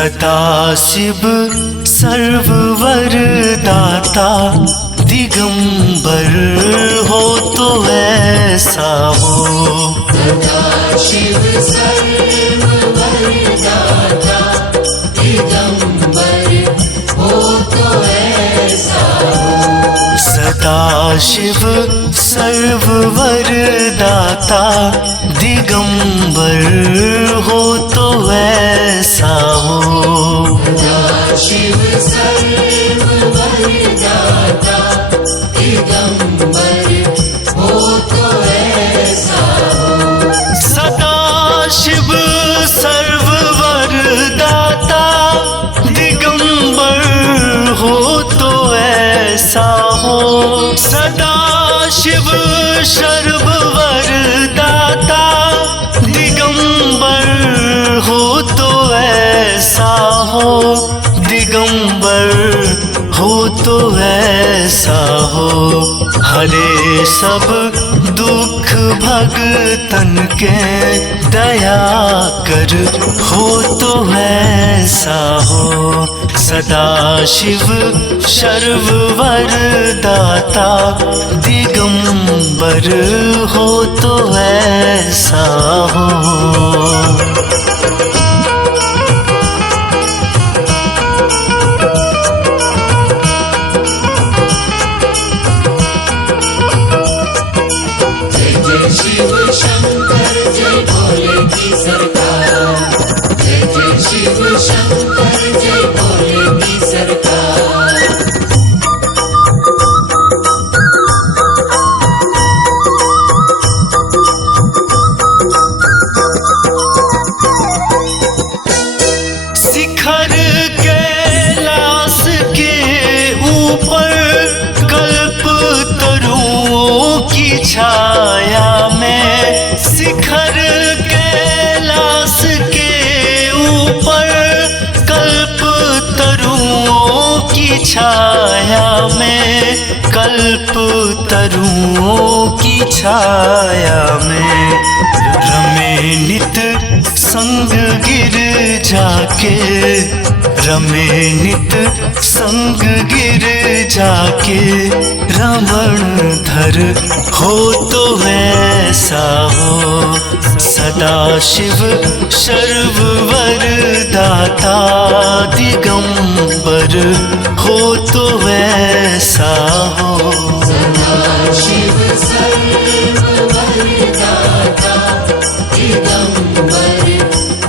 Sadashiv server दाता दिगंबर हो तो ऐसा हो। सदाशिव सर्ववर दाता दिगंबर हो तो ऐसा हो। सदाशिव सर्ववर दाता दिगंबर हो तो ऐसा हो। सदाशिव सर्ववर दाता दिगंबर हो तो ऐसा हो। सदाशिव सर्ववर दाता दिगंबर हो तो ऐसा हो। सदाशिव सर्ववर दाता दिगंबर हो तो ऐसा हो। दिगंबर हो तो ऐसा हो। हरे सब दुख भगतन के दया कर हो तो ऐसा हो। सदाशिव सर्ववर दाता दिगंबर हो तो ऐसा हो। शिव शंकर जय भोले की सरकार। जय जय शिव शंकर जय भोले की सरकार। शिखर कैलाश के ऊपर कल्प तरुओं की छाया में। शिखर कैलाश के ऊपर कल्प तरुओं की छाया में। कल्प तरुओं की छाया में रमे नित संग गिर जाके। रमे नित संग गिर जाके रमण धर हो तो ऐसा हो। सदाशिव सर्ववर दाता दिगंबर हो तो ऐसा हो। सदाशिव सर्ववर दाता दिगंबर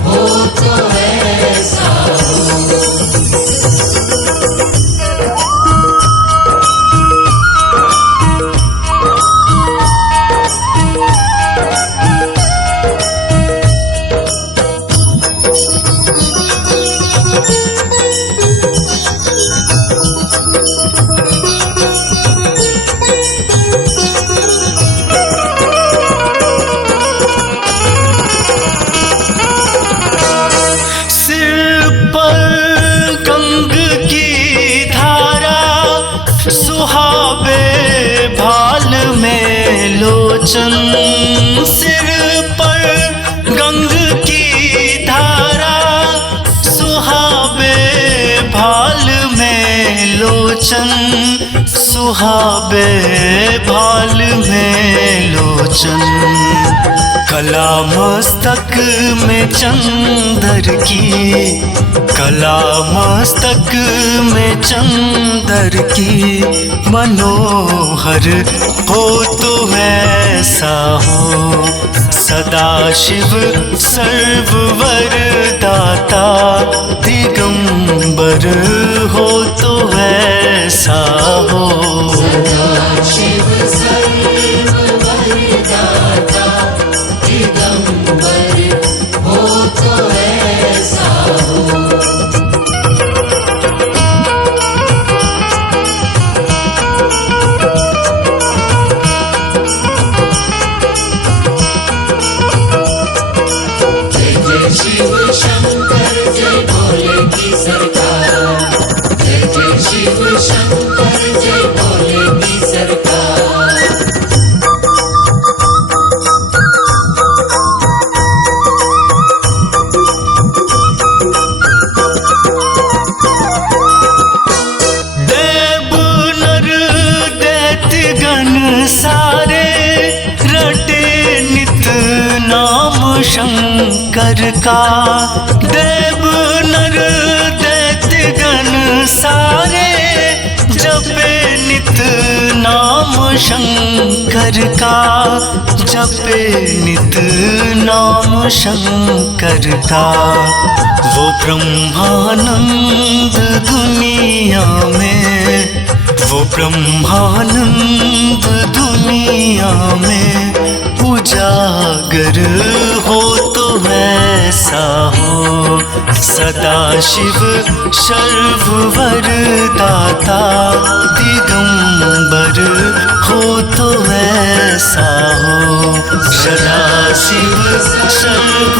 हो तो ऐसा हो। सुहावे भाल में लोचन। सिर पर गंग की धारा सुहावे भाल में लोचन। सुहावे भाल में लोचन। कला मस्तक में चंदर की। कला मस्तक में चंदर की मनोहर हो तो ऐसा हो। सदाशिव सर्ववर दाता दिगंबर हो तो ऐसा हो। सदाशिव सर्ववर दाता दिगंबर हो तो ऐसा हो। जय जय शिव शंकर जय भोले की सरकार। जय जय शिव शंकर जय भोले की सरकार। देव नर दैत्यगण सारे जपे नित नाम शंकर का, जपे नित नाम शंकर का। वो ब्रह्मानंद दुनिया में, वो ब्रह्मानंद दुनिया में उजागर हो तो वैसा हो। सदा शिव सर्ववर दाता दिगंबर हो तो वैसा हो। सदा शिव सर्व